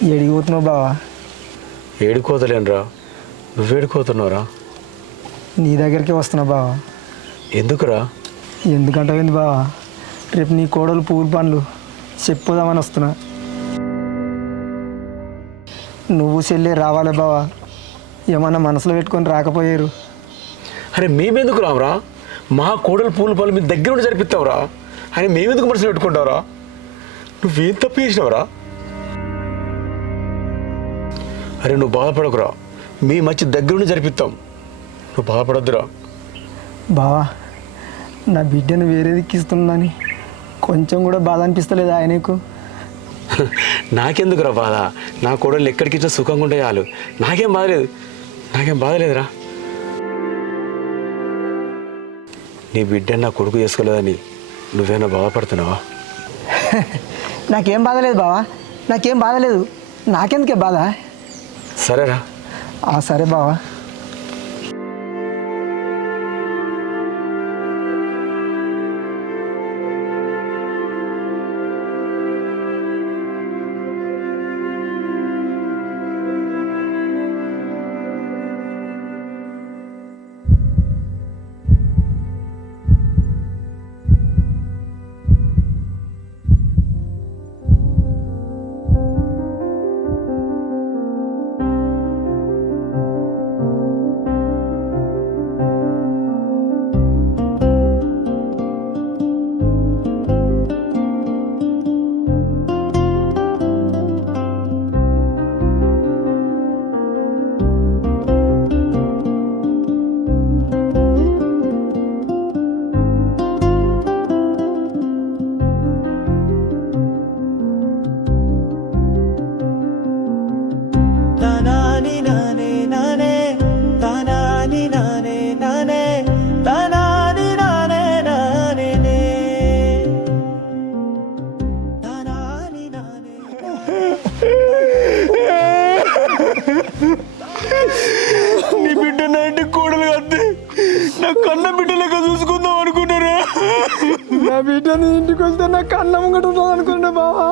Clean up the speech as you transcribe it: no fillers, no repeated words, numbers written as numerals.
ఎడిగిపోతున్నావు బావా? ఏడుకోతలేనురా, నువ్వేడుకోతున్నావురా. నీ దగ్గరికి వస్తున్నా బావా. ఎందుకురా? ఎందుకంటావేంది బావా? రేపు నీ కోడలు పూల పనులు చెప్పుదామని వస్తున్నా. నువ్వు చెల్లె రావాలి బావా. ఏమన్నా మనసులో పెట్టుకొని రాకపోయారు. అరే మేమెందుకు రావురా? మా కోడలు పూల పనులు మీ దగ్గర ఉండి జరిపిస్తావురా. అని మేమెందుకు మనసులో పెట్టుకుంటావురా? నువ్వేం తప్పు చేసినావురా? అరే నువ్వు బాధపడకురా, మీ మంచి దగ్గరుండి జరిపిస్తాం. నువ్వు బాధపడొద్దురా. బావా, నా బిడ్డను వేరే దిక్కిస్తున్నాని కొంచెం కూడా బాధ అనిపిస్తలేదు ఆయనకు? నాకెందుకురా బాధ? నా కోడలు ఎక్కడికి ఇచ్చినా సుఖంగా ఉంటే చాలు. నాకేం బాధ లేదురా. నీ బిడ్డ నా కొడుకు చేసుకోలేదని నువ్వేనా బాధపడుతున్నావా? నాకేం బాధ లేదు బావా, నాకేం బాధ లేదు. నాకెందుకే బాధ? సరేరా. సరే బావా. నీ బిడ్డ నా ఇంటికి కోడలు కాదు, నా కన్న బిడ్డ లెక్క చూసుకుందాం అనుకున్నారా? నా బిడ్డని ఇంటికి వస్తే నాకు అన్నం కట్టుకుంటాం అనుకున్నా బావా.